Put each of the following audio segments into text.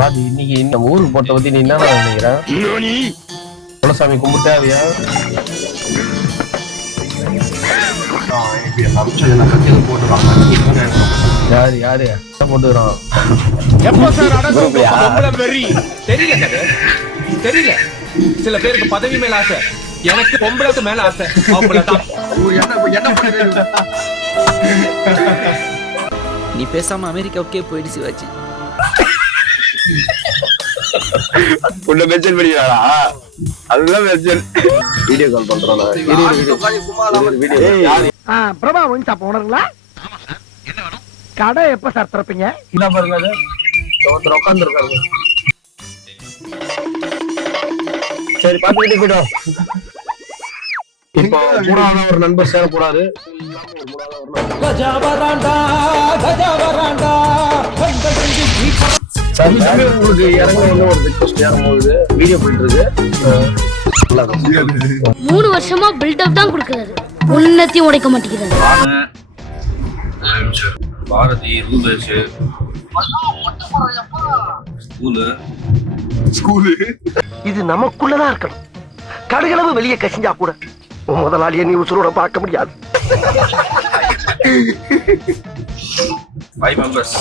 பாதி இன்னைக்கு நம்ம ஊருக்கு போட்ட பத்தி நீ என்ன நினைக்கிறேன்? குலசாமி கும்பிட்டாவியா? யாரு யாரு போட்டுக்கிறான்? தெரியல. சில பேருக்கு பதவி மேல ஆசை, எனக்கு பொம்பளத்து மேல ஆசை. நீ பேசாம அமெரிக்காவுக்கே போயிடு சிவாஜி. உன்னை மென்ஷன் பண்ணிக்கிறாரா? அதுதான் மென்ஷன். வீடியோ கால் பண்றோம். பிரபா ஒயின் ஷாப் ஓனருங்களா? என்ன வேணும்? கடை எப்ப சார் திறப்பீங்க? என்ன பாருங்க, அது ஒருத்தர் உட்கார்ந்து இருக்காரு. சரி, பாத்துக்கிட்டே போயிடும். இப்போ மூணாவது ஒரு நண்பர் சேர போறாரு. உங்களுக்கு இறங்க என்ன ஒரு ரிக்வெஸ்ட் ஏறும்போது வீடியோ போயிட்டு இருக்கு. 3 வருஷமா பில்டப் தான் கொடுக்கறாரு, உன்னத்தையும் உடைக்க மாட்டேங்கிறாரு. பாரதி ரூபேஷ் ஸ்கூலு இது நமக்குள்ளதான் இருக்கணும். கடுகளவு வெளியே கசிஞ்சா கூட முதலாளியை நீ உசுரோட பார்க்க முடியாது. 5 மெம்பர்ஸ்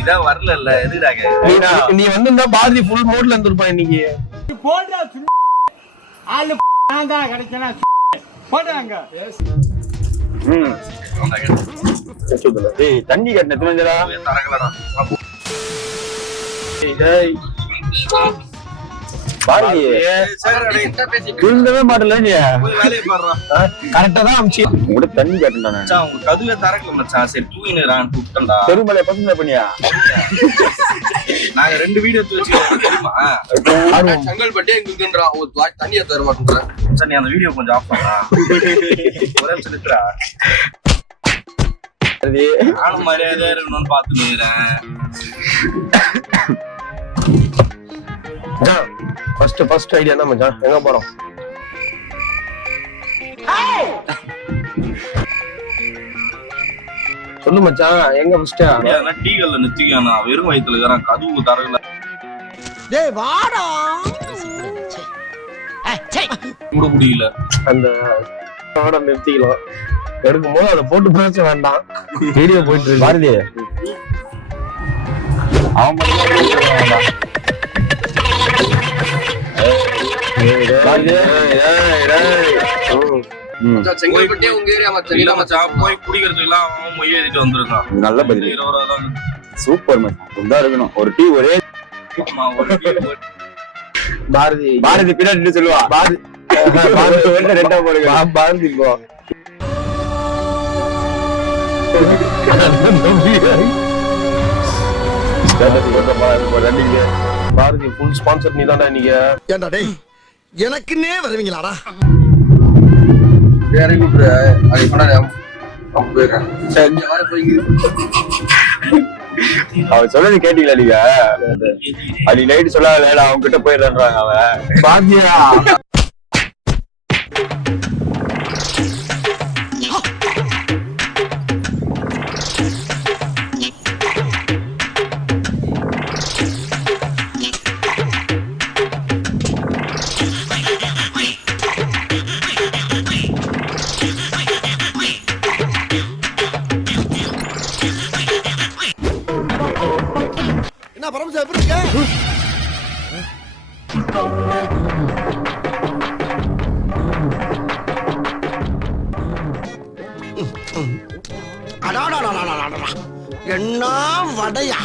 இதான் வரல எதுடாங்க? நீ வந்து பாரதி ஃபுல் மோட்ல இருந்திருப்பான் இன்னைக்கு. தண்ணி கட்டின துணிஞ்சரா திருந்தவே மாட்டல. நீ கரெக்டா தான் அமிச்சு உங்க தண்ணி கட்டினா உங்க கதுவே தரக்கல மச்சான். சரி தூங்கினான் கூப்பிட்டா பெருமலை பசங்க பண்ணியா? நாங்க 2 வீடியோ எடுத்து வச்சுக்கோம் தெரியுமா? செங்கல்பட்டே எங்களுக்குன்றா ஒரு தண்ணியை தர மாட்டேன். சரி நீ அந்த வீடியோ கொஞ்சம் ஆஃப் பண்ணா. ஒரே நிமிஷம் நிக்கிறா. நானும் மரியாதையா இருக்கணும்னு பாத்துக்கிறேன். ஃபர்ஸ்ட் ஐடியா என்ன மச்சான்? எங்க போறோம்? சொல்லு மச்சான், எங்க ஃபர்ஸ்ட்? டீகல்ல நிறுத்திக்கானா? வெறும் வயித்துல இருக்கிறான், கதவு தரல. டேய் வாடா. கூட முடியல. அந்த நிறுத்திக்கலாம். எடுக்கும்போது அதை போட்டு பேச வேண்டாம். வீடியோ போயிட்டு இருக்கு பாரதி. அவன் செங்கல்பட்டே உங்க ஏரியா மச்சான். போய் குடிக்கிறதுக்கு எல்லாம் அவன் மொய் எழுதிட்டு வந்திருக்கான். நல்ல பதில். 20 ரூபா தான். சூப்பர் மச்சான், இருக்கணும். ஒரு டீ ஒரே பாரதி பின்னாடி சொல்லுவா. பாரதி ரெண்டா போடுங்க. பாரதி போ. பாரதி ஃபுல் ஸ்பான்சர் நீ தான்டா நீங்க. ஏண்டா டேய், எனக்குன்னே வருவீங்களாடா? வேற கூப்பிடு. அது பண்ணாத போயிடுறேன். அவன் சொல்லது கேட்டீங்களா நீங்க? அது நைட்டு சொல்லாத, அவங்க கிட்ட போயிடுறாங்க. அவன் பாத்தியா பரமசா எப்படி இருக்க? என்ன வடையா?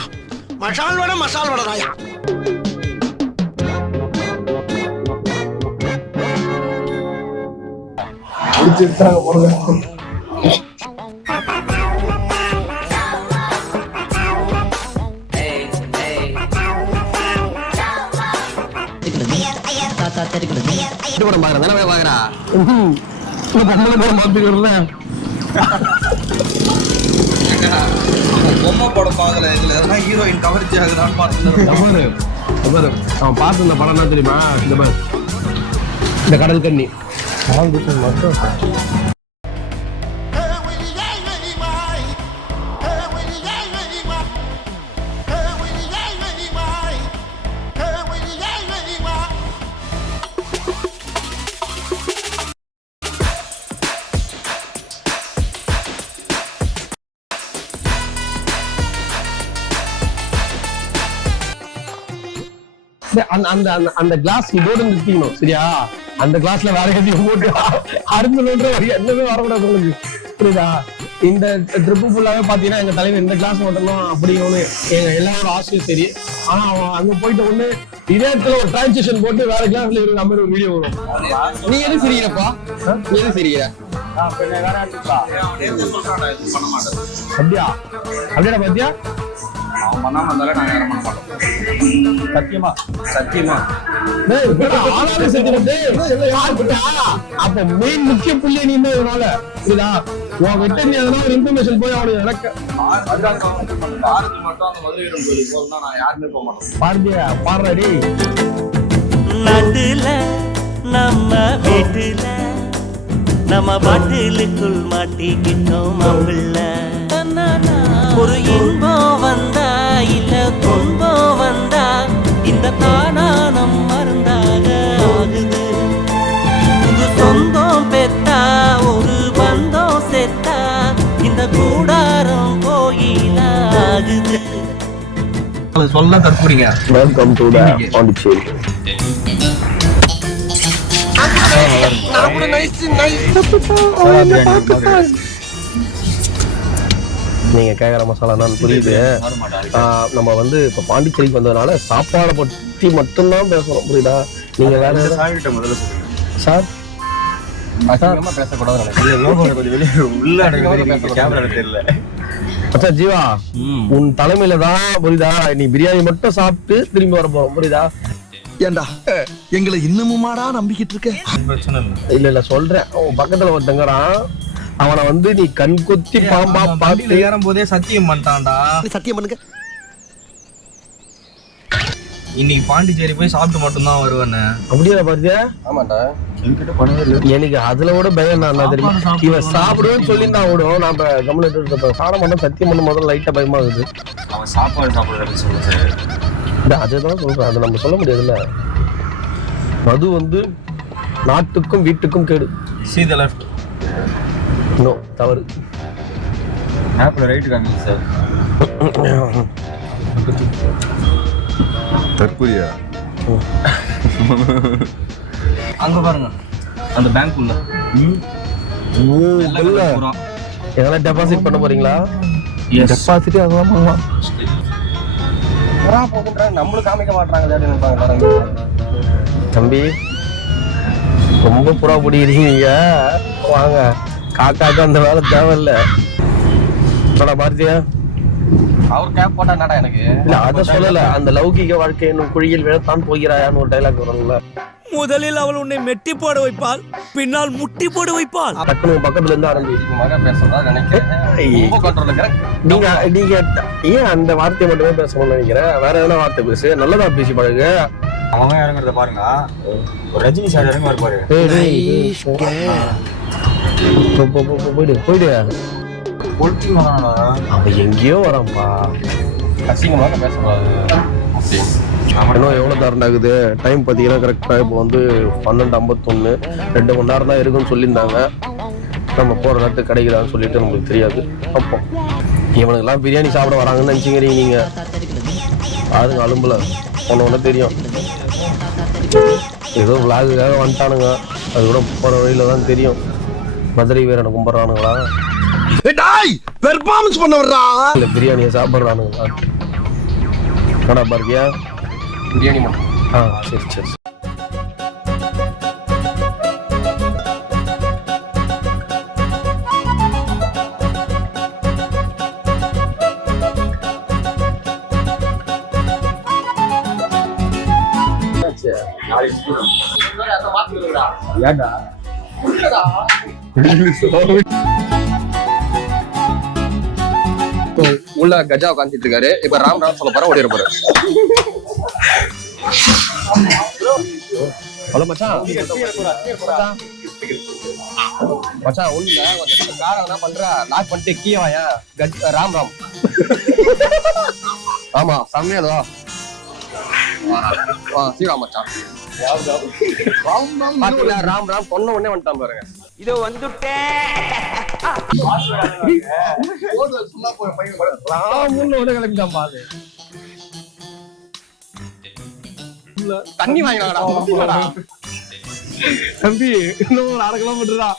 மசால் வடையா? பொம்மை படம் பாக்கல. இதுல எதனா ஹீரோயின் கவர்ச்சி ஆகுதான்னு பாத்துக்கிறேன். அவன் பார்த்து இந்த படம் தான் தெரியுமா? இந்த கடல் கண்ணி அந்த கிளாஸ் இதோட நிறுத்திக்கணும் சரியா? அந்த கிளாஸ்ல வேற எதையும் போட்டு அருந்துன்ற என்னமே வரக்கூடாது உங்களுக்கு, புரியுதா? இந்த ட்ரிப்பு ஃபுல்லாவே பாத்தீங்கன்னா எங்க தலைவர் இந்த கிளாஸ் ஓட்டணும் அப்படி ஒண்ணு எங்க எல்லாரோட ஆசையும் சரி. ஆனா அவன் அங்க போயிட்ட ஒண்ணு இதே இடத்துல ஒரு டிரான்சிஷன் போட்டு வேற கிளாஸ்ல இருக்கிற மாதிரி ஒரு வீடியோ வரும். நீ எது சிரிக்கிறப்பா? நீ எது சிரிக்கிற? அப்படியா? அப்படியா பாத்தியா? அவன் பண்ணாம இருந்தாலே நாங்க யாரும் பண்ண மாட்டோம். சத்தியமா சத்தியமா அப்ப மெயின் முக்கிய புள்ளி நீ இதனால புரியுதா? உன் கிட்ட நீ எதனா ஒரு இன்ஃபர்மேஷன் போய் அவனுக்கு நடக்க பாரதி மட்டும் அந்த மதுரை வீரன் கோயிலுக்கு போகணும்னா நான் யாருமே போக மாட்டோம். பாரதியா பாடுறாடி நடுல நம்ம வீட்டுல நம்ம பாட்டிலுக்குள் மாட்டிக்கிட்டோம் அவங்கள. ஒரு இன்பம் வந்தா இல்ல துன்பம் வந்தா இந்த தானானம் மருந்தாக ஆகுது. புது சொந்தம் பெத்தா ஒரு பந்தம் செத்தா இந்த கூடாரம் கோயில ஆகுது. சொல்ல தற்புறீங்க. Welcome to the Pondicherry. நீங்க கேக்குற மசாலா நான் புரியுது. நம்ம வந்து இப்ப பாண்டிச்சேரிக்கு வந்ததுனால சாப்பாடை பத்தி மட்டும்தான் பேசுறோம் புரியுதா? நீங்க வேற முதல்ல சார் அச்சா ஜீவா, உன் தலைமையில தான் புரியுதா நீ பிரியாணி மட்டும் சாப்பிட்டு திரும்பி வர போறோம் புரியுதா? ஏண்டா எங்களை இன்னமுமாடா நம்பிக்கிட்டு இருக்க? இல்ல சொல்றேன், உன் பக்கத்துல ஒருத்தங்கிறான், அவனை வந்து நீ கண் கொத்தி பாம்பா பாத்து ஏறும் போதே சத்தியம் பண்ணிட்டான்டா. சத்தியம் பண்ணுங்க. இன்னைக்கு பாண்டிச்சேரி போய் சாப்பிட்டு மட்டும்தான் வருவேன்னு. அப்படியா பாத்தியா? ஆமாண்டா. எனக்கு அதுல கூட பயம் நான் தெரியுமா? இவன் சாப்பிடுவேன்னு சொல்லி தான் விடும். நான் கம்யூனிட்டி சாட மாட்டோம் சத்தியம் பண்ண முதல்ல லைட்டா பயமா இருக்குது. அவன் சாப்பாடு சாப்பிடுறது சொல்லுங்க. அதுதான் சொல்றேன், அதை நம்ம சொல்ல முடியாதுல்ல. மது வந்து நாட்டுக்கும் வீட்டுக்கும் கேடு. See the left. நோ தவறு. ஆப்ல ரைட் காமிங்க சார். தற்புரியா அங்க பாருங்க அந்த பேங்க் உள்ள. எதனா டெபாசிட் பண்ண போறீங்களா? டெபாசிட் ஆகாம நம்மளும் காமிக்க மாட்டாங்க. தம்பி ரொம்ப புறா பிடிக்கிறீங்க, வாங்க. காக்காக்கு அந்த வேலை தேவையில்ல. பாரதியா அவர் கேப் போட்டா என்னடா எனக்கு? இல்ல அத சொல்லல, அந்த லௌகிக வாழ்க்கை என்னும் குழியில் விழத்தான் போகிறாயான்னு ஒரு டைலாக் வரும்ல. முதலில் அவள் உன்னை மெட்டி போட வைப்பாள், பின்னால் முட்டி போட வைப்பாள். டக்குனு பக்கத்துல இருந்து ஆரம்பி. மக பேசுறதா நினைக்கிறேன். ரொம்ப கண்ட்ரோல் இருக்கிறேன். நீங்க ஏன் அந்த வார்த்தையை மட்டுமே பேசணும்னு நினைக்கிறேன்? வேற எதனா வார்த்தை பேசு, நல்லதா பேசி பழகு. அவன் இறங்குறத பாருங்க, ஒரு ரஜினி சார் இறங்க இருப்பாரு. போயிடு. அவன் எங்கேயோ வரான்பா. அசிங்கமாக பேசக்கூடாது. இன்னும் எவ்வளவு நேரம் ஆகுது? டைம் பார்த்தீங்கன்னா கரெக்டா இப்போ வந்து 12:51. 2 மணி நேரம் தான் இருக்குன்னு சொல்லியிருந்தாங்க. நம்ம போற நேரத்துக்கு கிடைக்குதான்னு சொல்லிட்டு நம்மளுக்கு தெரியாது. அப்போ இவனுக்கெல்லாம் பிரியாணி சாப்பிட வராங்கன்னு நினைச்சுக்கிறீங்க நீங்க? அதுங்க அலும்புல ஒன்று தெரியும். ஏதோ விளாகுக்காக வந்துட்டானுங்க, அது கூட போற வழியில தான் தெரியும். மதுரை வீரனை கும்பிட்றானுங்களா பெர்ஃபார்மன்ஸ் பண்ண வர்றா இல்ல பிரியாணியை சாப்பிட்றானுங்களா? கடா பார்க்கியா? பிரியாணி மட்டும். சரி சரி. உள்ள கஜா உட்காந்துட்டு இருக்காரு. இப்ப ராம் ராம் சொல்ல போற ஓடிற போற. ஹலோ மச்சான். மச்சான் உள்ள காரம் என்ன பண்ற? லாக் பண்ணிட்டு கீழே ராம் ராம். ஆமா செம்மையா சீக்கிரம் மச்சான். ராம் ராம் சொன்ன உடனே வந்துட்டான் பாருங்க. இதோ வந்துட்டேன். கிளம்பிட்டான் பாரு. தண்ணி வாங்கினாடா தம்பி இன்னும் ஒரு 1/2 கிலோமீட்டர் தான்.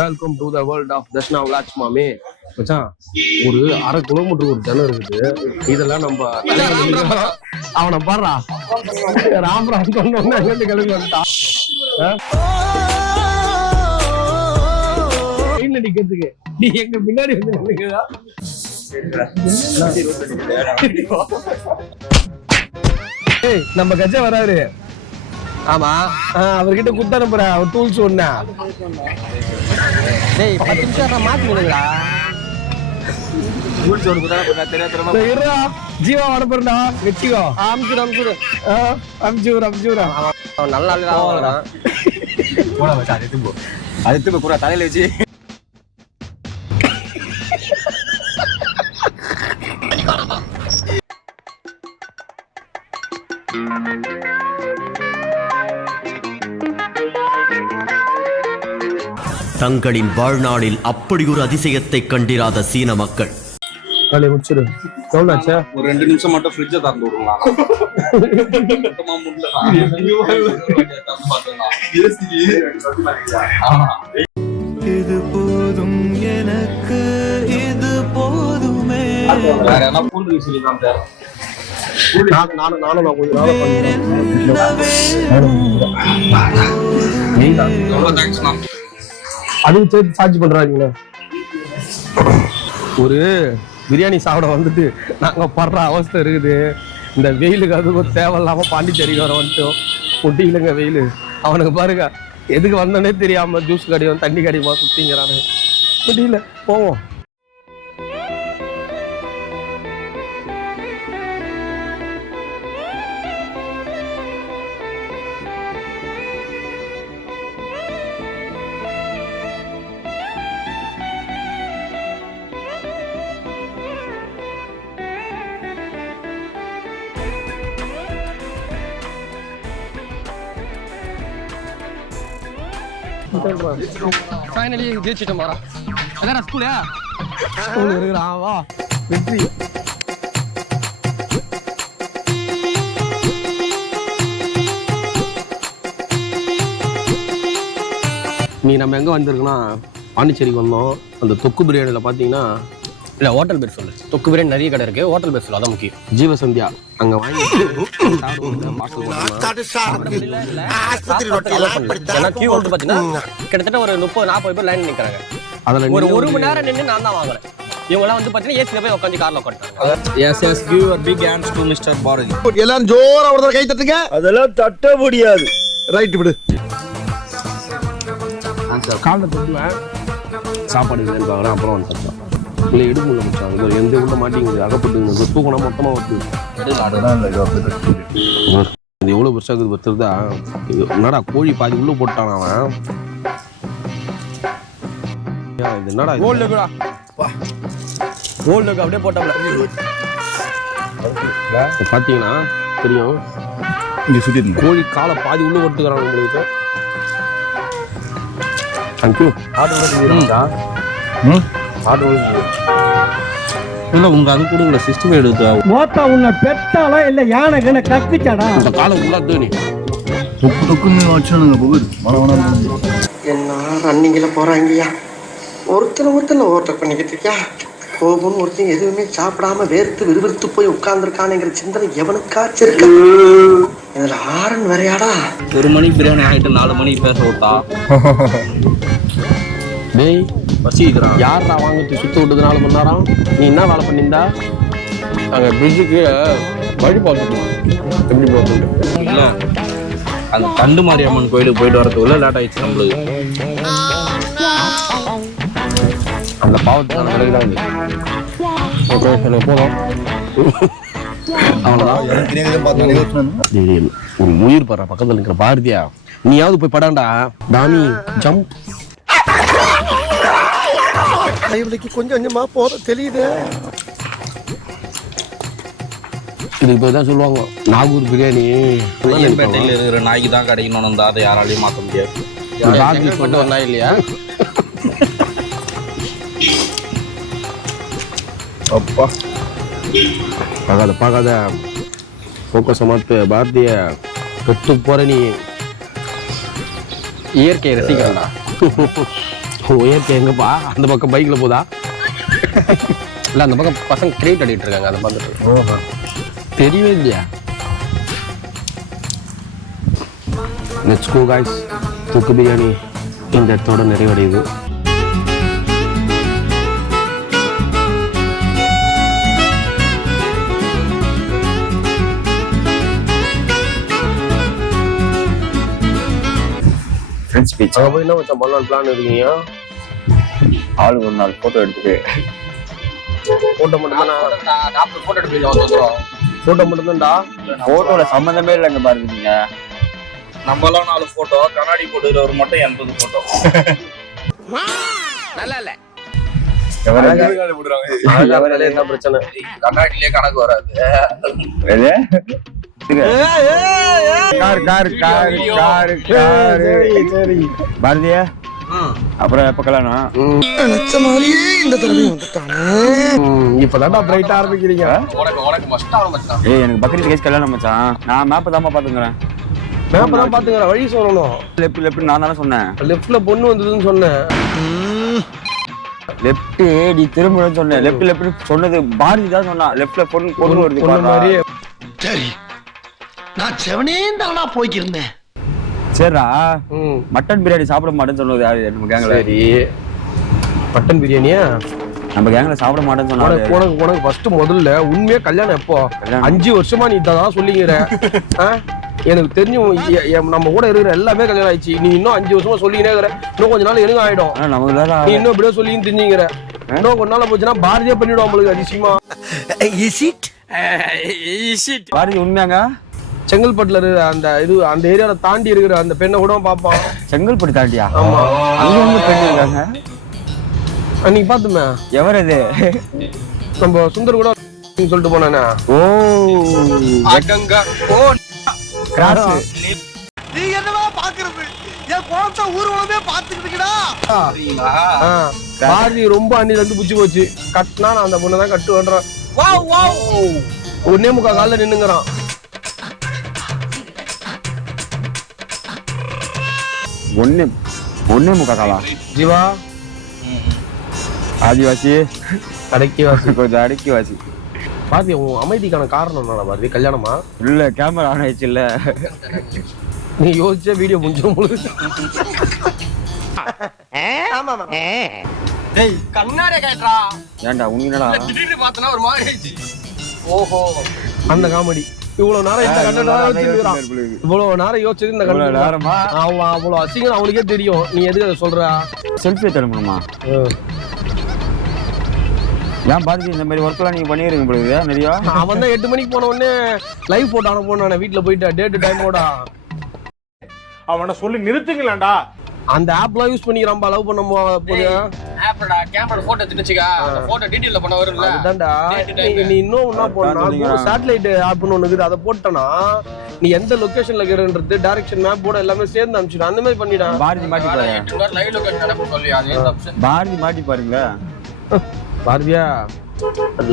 Welcome to the world of Darshana vlogs மாமே. மச்சான் ஒரு 1/2 கிலோமீட்டர் ஒரு ஜனம் இருக்குது. இதெல்லாம் நம்ம அவனை பாடுறா ராமராஜ் சொன்ன கிளம்பி வந்துட்டான் அடிக்கிறதுக்கு. நீ எங்க பின்னாடி வந்து நின்னுக்குதா? நம்ம கஜா வராரு. ஆமா அவர்கிட்ட குத்த நம்புற அவர் டூல்ஸ் ஒண்ணா. டேய் 10 நிமிஷம் மாத்தி விடுங்கடா. டூல்ஸ் ஒரு குத்தா பண்ணா தெரியாதமா. இருடா ஜீவா வரப்பறடா வெச்சிகோ. அம்ஜூர் அவன் நல்ல ஆளு தான். போடா மச்சான் அது திரும்ப பூரா தலையில வச்சு தங்களின் வாழ்நாளில் அப்படி ஒரு அதிசயத்தை கண்டிராத சீன மக்கள். காலை முடிச்சிரு. எவ்வளோச்சா? ஒரு 2 நிமிஷம் மட்டும் ஃப்ரிட்ஜை திறந்து விடுங்களா? இது போதும் எனக்கு இது போதுமே. வேற என்ன பூண்டு சொல்லிதான் தேவை. நானும் கொஞ்சம் அதுவும் சேர்த்து சார்ஜ் பண்றாங்களே. ஒரு பிரியாணி சாப்பிட வந்துட்டு நாங்க படுற அவஸ்தை இருக்குது. இந்த வெயிலுக்கு அதுக்கும் தேவையில்லாம பாண்டிச்சேரிக்கு வர வந்துட்டோம். ஒட்டிக்கலங்க வெயில். அவனுக்கு பாருங்க எதுக்கு வந்தோன்னே தெரியாம ஜூஸ் கடையும் தண்ணி கடையுமா சுத்திங்கிறானு. முடியல போவோம். ஃபைனலி ஜெயிச்சிட்டோம். மாறா அதான் ஸ்கூல் இருக்கிறான். வா வெற்றி. நீ நம்ம எங்க வந்திருக்கோம்னா பாண்டிச்சேரிக்கு வந்தோம். அந்த தொக்கு பிரியாணியில பாத்தீங்கன்னா இல்ல ஹோட்டல் பேர் சொல்லு. தொக்கு பிரியாணி நிறைய கடை இருக்கு. ஹோட்டல் பேர் சொல்லு, அதான் முக்கியம். ஜீவசந்தியா அங்க வாங்கி கிட்டத்தட்ட ஒரு 30-40 பேர் லைன் நிக்கிறாங்க. அதுல ஒரு மணி நேரம் நின்று நான் தான் வாங்குறேன். இவங்கெல்லாம் வந்து பாத்தீங்கன்னா ஏசில போய் உட்காந்து கார்ல உட்காந்துட்டாங்க. Yes give a big hands to Mr. Bharathi. எல்லாரும் ஜோரா ஒரு கை தட்டுங்க. அதெல்லாம் தட்ட முடியாது. ரைட் விடு. காலைல தட்டுவேன் சாப்பாடு இல்லைன்னு பாக்குறேன். அப்புறம் வந்து தட்டுவேன் இல்லை எடுக்க முடியல முடிச்சாங்க. எந்த உள்ள மாட்டிங்க அகப்பட்டு தூக்கணும் மொத்தமா வருது. இது எவ்வளவு பெருசா இருக்குது பத்துறதா. என்னடா கோழி பாதி உள்ள போட்டான் அவன். இது என்னடா கோல்டுக்கு அப்படியே போட்டாப்ல. பாத்தீங்கன்னா தெரியும் இங்க சுத்தி கோழி காலை பாதி உள்ள போட்டுக்கிறான் உங்களுக்கு. தேங்க்யூ. இல்ல உங்க அது கூட உங்க சிஸ்டம் எடுத்து மோத்தா உன்னை பெத்தாலோ இல்ல யானை கண்ண கத்திச்சாடா. இந்த காலை உள்ளாது நீ தொக்குன்னு வச்சுனுங்க போகுது. என்ன ரன்னிங்கில் போகிறாங்கய்யா. ஒருத்தர் ஓவர்டேக் பண்ணிக்கிட்டு இருக்கியா. போகும்னு ஒருத்தன் எதுவுமே சாப்பிடாம வேர்த்து விறுவிறுத்து போய் உட்கார்ந்துருக்கானுங்கிற சிந்தனை எவனுக்காச்சும் இருக்கு. இதுல ஆரன் வேறையாடா. 1 மணிக்கு பிரியாணி ஆகிட்டு 4 மணிக்கு பேச விட்டா. டேய் வச்சிக்கிறான். யாரா வாங்கிட்டு சுத்த விட்டது 4 மணி நேரம்? நீ என்ன வேலை பண்ணியிருந்தா? அங்கே பிரிட்ஜுக்கு வழி பார்த்துக்கலாம் எப்படி போகிறது. இல்லை அந்த கண்டு மாரியம்மன் கோயிலுக்கு போயிட்டு வரதுக்குள்ள லேட் ஆயிடுச்சு நம்மளுக்கு. அந்த பாவத்துக்கான விலைதான் இது. ஓகே எனக்கு போதும். ஒரு உயிர் படுற பக்கத்தில் இருக்கிற பாரதியா நீயாவது போய் படாண்டா. Tommy jump. இவளுக்கு கொஞ்சம் கொஞ்சமா போற தெரியுது. இதுக்கு போய் தான் சொல்லுவாங்க நாகூர் பிரியாணி. பேட்டையில் இருக்கிற நாய்க்கு தான் கிடைக்கணும்னு இருந்தா அதை யாராலையும் மாற்ற முடியாது. மட்டும் ஒரு நாய் இல்லையா? அப்பா பார்க்காத போக்கஸை மாத்து பாரதிய கெட்டு போற நீ. இயற்கையை ரசிக்கிறா. இயற்கை எங்கப்பா? அந்த பக்கம் பைக்ல போதா? இல்ல அந்த பக்கம் பசங்க கிரியேட் அடிட்டு இருக்காங்க, அதை பார்த்துட்டு. தெரியவே இல்லையா? Let's go guys. தூக்கு பிரியாணி இந்த இடத்தோட நிறைவடையுது. ஃப்ரெண்ட்ஸ் பீச் அங்க போய் என்ன மச்சான் பண்ணலாம் பிளான் இருக்கீங்க? ஆளுக்கு ஒரு 4 போட்டோ எடுத்துட்டு போட்டோ மட்டும் தானா? 40 போட்டோ எடுப்பீங்க வந்துறோம். போட்டோ மட்டும் தான்டா. போட்டோல சம்பந்தமே இல்லைங்க பாருங்க நீங்க. நம்மளாம் 4 போட்டோ, கண்ணாடி போட்டுக்கிறவர் மட்டும் 80 போட்டோ. நல்லா இல்ல. அழகாலே என்ன பிரச்சனை? கண்ணாடியிலே கணக்கு வராது. பாரதியா அப்புறம் எப்ப கல்யாணம்? இந்த தடவை வந்துட்டானே. இப்பதான்டா பிரைட்டா ஆரம்பிக்கிறீங்க. உனக்கு மஸ்ட் ஆகும் மச்சான். ஏய் எனக்கு பக்ரீத் கேஸ் கல்யாணம் மச்சான். நான் மேப் தான்மா பாத்துக்கிறேன். மேப் தான் பாத்துக்கிறேன், வழி சொல்லணும். லெஃப்ட் நான் தானே சொன்னேன். லெஃப்ட்ல பொண்ணு வந்ததுன்னு சொன்னேன். லெஃப்ட் நீ திரும்புறன்னு சொன்னேன். லெஃப்ட் சொன்னது பாரதி தான் சொன்னா. லெஃப்ட்ல பொண்ணு வருது மாதிரி. சரி, நான் செவனே தானா போய்க்கிருந்தேன். சரிடா, மட்டன் பிரியாணி சாப்பிட மாட்டேன்னு சொன்னது யாரு நம்ம கேங்ல? சரி, மட்டன் பிரியாணியா நம்ம கேங்ல சாப்பிட மாட்டேன்னு சொன்னாங்க. உனக்கு ஃபர்ஸ்ட் முதல்ல உண்மையா கல்யாணம் எப்போ? 5 வருஷமா நீ இதான் சொல்லிக்கிற. எனக்கு தெரிஞ்சு நம்ம கூட இருக்கிற எல்லாமே கல்யாணம் ஆயிடுச்சு. நீ இன்னும் 5 வருஷமா சொல்லிக்கினே இருக்கிற. இன்னும் கொஞ்ச நாள் எனக்கு ஆயிடும். நீ இன்னும் இப்படியே சொல்லி தெரிஞ்சுங்கிற. இன்னும் கொஞ்ச நாள் போச்சுன்னா பாரதியே பண்ணிடுவோம் உங்களுக்கு அதிசயமா. பாரதி உண்மையாங்க செங்கல்பட்டுல இருக்கிற அந்த ஏரியாவை தாண்டி இருக்கிற அந்த பெண்ணை கூட பாப்பான். செங்கல்பட்டு தாண்டியா? ஆமா, அங்க வந்து பெண் இருக்காங்க. அன்னைக்கு பாத்துமே. எவர் அது? நம்ம சுந்தர் கூட சொல்லிட்டு போனானே. ஓ அங்கங்க ஓ கிராஸ். நீ என்னவா பாக்குறது? என் கோணத்தை ஊர்வலமே பாத்துக்கிட்டுடா. பாரதி ரொம்ப அன்னில இருந்து புடிச்சு போச்சு. கட்டினா நான் அந்த பொண்ணை தான் கட்டு வர்றேன். ஒன்னே முக்கா காலில் நின்னுங்கிறான். ஒன்னே முக்கா காலா? ஜீவா ஆதிவாசி அடக்கி வாசி, கொஞ்சம் அடக்கி வாசி. பாரதி உன் அமைதிக்கான காரணம் என்ன பாரதி? கல்யாணமா? இல்ல கேமரா ஆன் ஆயிடுச்சு. இல்ல நீ யோசிச்ச வீடியோ முடிஞ்சோம் போது. டேய் கண்ணாடிய கேட்றா. ஏன்டா உன்னடா திடீர்னு பார்த்தனா ஒரு மாதிரி ஆயிடுச்சு. ஓஹோ, அந்த காமெடி. இவ்வளவு நேரம் இந்த கண்ணை யோசிச்சிருக்கான். இவ்வளவு நேரம் யோசிச்சது இந்த கண்ணை நேரமா. அவன் அவ்வளவு அசிங்கம் அவனுக்கே தெரியும். நீ எதுக்கு அதை சொல்ற? செல்ஃபி எடுக்கணுமா? ஏன் பாரதி இந்த மாதிரி ஒர்க் எல்லாம் நீங்க பண்ணிருக்கீங்க பொழுது நிறைய? அவன் தான் 8 மணிக்கு போன உடனே லைவ் போட்டோ அனுப்பணும். வீட்டுல போயிட்டு டேட் டைமோட அவனை சொல்லி நிறுத்துங்களேன்டா. அந்த ஆப்லாம் யூஸ் பண்ணிக்கிறான்பா லவ் பண்ணும் போது. ஆப்டா கேமரா போட்டோ எடுத்துச்சுக்கா. அந்த போட்டோ டீடைல்ல பண்ண வரும்ல. அதுதான்டா. நீ இன்னும் என்ன பண்ணா, சேட்டலைட் ஆப்னு ஒன்னு இருக்குது, அதை போட்டனா நீ எந்த லொகேஷன்ல இருக்கிறன்றது டைரக்ஷன் மேப் போட எல்லாமே சேர்ந்து அனுப்பிச்சிடு. அந்த மாதிரி பண்ணிடா. பாரதி மாட்டி பாருங்க. லைவ் லொகேஷன் அனுப்ப சொல்லி அது ஆப்ஷன். பாரதி மாட்டி பாருங்க. பாரதியா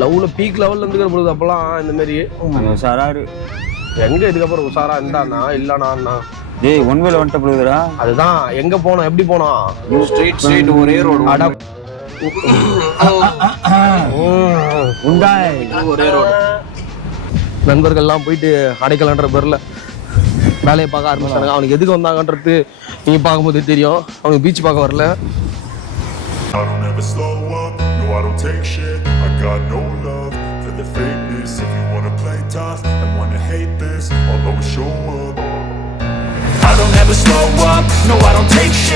லவ்ல பீக் லெவல்ல இருந்துக்கிற பொழுது அப்பெல்லாம் இந்த மாதிரி உஷாராரு. எங்க இதுக்கப்புறம் உஷாரா இருந்தானா இல்லனா? டேய் ஒன்வேல வந்துட்ட பொழுதுடா. அதுதான் எங்க போனோம், எப்படி போனோம்? ஸ்ட்ரெயிட் ஒரே ரோடு. அட உண்டாய் ஒரே ரோடு. நண்பர்கள்லாம் போயிட்டு அடைக்கலான்ற பேர்ல வேலையை பார்க்க ஆரம்பிச்சாங்க. அவனுக்கு எதுக்கு வந்தாங்கன்றது நீங்க பார்க்கும்போது தெரியும். அவனுக்கு பீச் பார்க்க வரல. I don't ever slow up, no I don't take shit. I got no love for the fakeness. If you wanna play tough and wanna hate this, I'll always show up. I don't ever slow up, no I don't take shit.